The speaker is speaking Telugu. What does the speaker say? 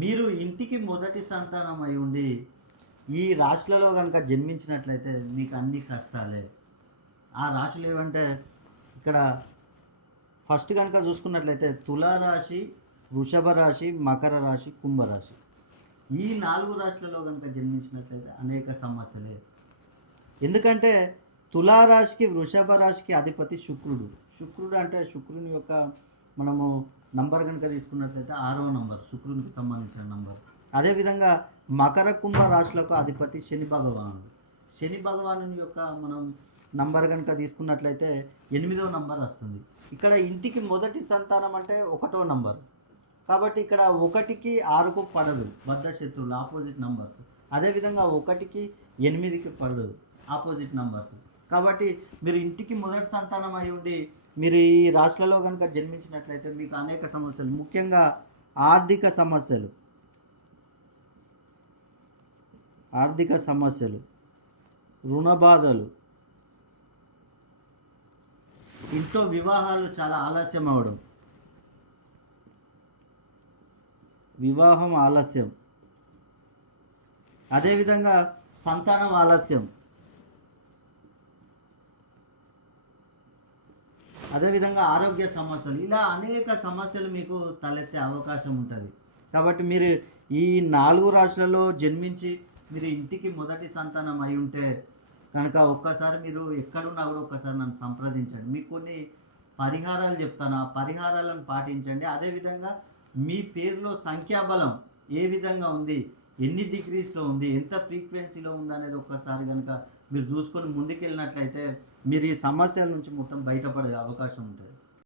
మీరు ఇంటికి మొదటి సంతానం అయి ఉండి ఈ రాశులలో కనుక జన్మించినట్లయితే మీకు అన్ని కష్టాలే. ఆ రాశులు ఏవంటే ఇక్కడ ఫస్ట్ కనుక చూసుకున్నట్లయితే తులారాశి, వృషభ రాశి, మకర రాశి, కుంభరాశి. ఈ 4 రాశులలో కనుక జన్మించినట్లయితే అనేక సమస్యలే. ఎందుకంటే తులారాశికి, వృషభ రాశికి అధిపతి శుక్రుడు. శుక్రుడు అంటే శుక్రుని యొక్క మనము నంబర్ కనుక తీసుకున్నట్లయితే 6వ నంబర్ శుక్రునికి సంబంధించిన నంబర్. అదేవిధంగా మకర కుంభ రాశులకు అధిపతి శని భగవానుడు. శని భగవాను యొక్క మనం నంబర్ కనుక తీసుకున్నట్లయితే 8వ నంబర్ వస్తుంది. ఇక్కడ ఇంటికి మొదటి సంతానం అంటే 1వ నంబర్. కాబట్టి ఇక్కడ 1కి 6కు పడదు, బద్ధ శత్రువులు ఆపోజిట్ నంబర్స్. అదేవిధంగా 1కి 8కి పడదు, ఆపోజిట్ నంబర్స్. కాబట్టి మీరు ఇంటికి మొదటి సంతానం అయి ఉండి మీరు ఈ రాశులలో కనుక జన్మించినట్లయితే మీకు అనేక సమస్యలు, ముఖ్యంగా ఆర్థిక సమస్యలు, రుణ బాధలు, ఇంట్లో వివాహాలు చాలా ఆలస్యం అవడం, వివాహం ఆలస్యం, అదేవిధంగా సంతానం ఆలస్యం, అదేవిధంగా ఆరోగ్య సమస్యలు, ఇలా అనేక సమస్యలు మీకు తలెత్తే అవకాశం ఉంటుంది. కాబట్టి మీరు ఈ 4 రాశులలో జన్మించి మీరు ఇంటికి మొదటి సంతానం అయి ఉంటే కనుక ఒక్కసారి మీరు ఎక్కడున్నా కూడా ఒక్కసారి నన్ను సంప్రదించండి. మీకు కొన్ని పరిహారాలు చెప్తాను, ఆ పరిహారాలను పాటించండి. అదేవిధంగా మీ పేరులో సంఖ్యాబలం ఏ విధంగా ఉంది, ఎన్ని డిగ్రీస్లో ఉంది, ఎంత ఫ్రీక్వెన్సీలో ఉంది అనేది ఒక్కసారి కనుక మీరు చూసుకొని ముందుకెళ్ళినట్లయితే మీరు ఈ సమస్యల నుంచి మొత్తం బయటపడే అవకాశం ఉంటుంది.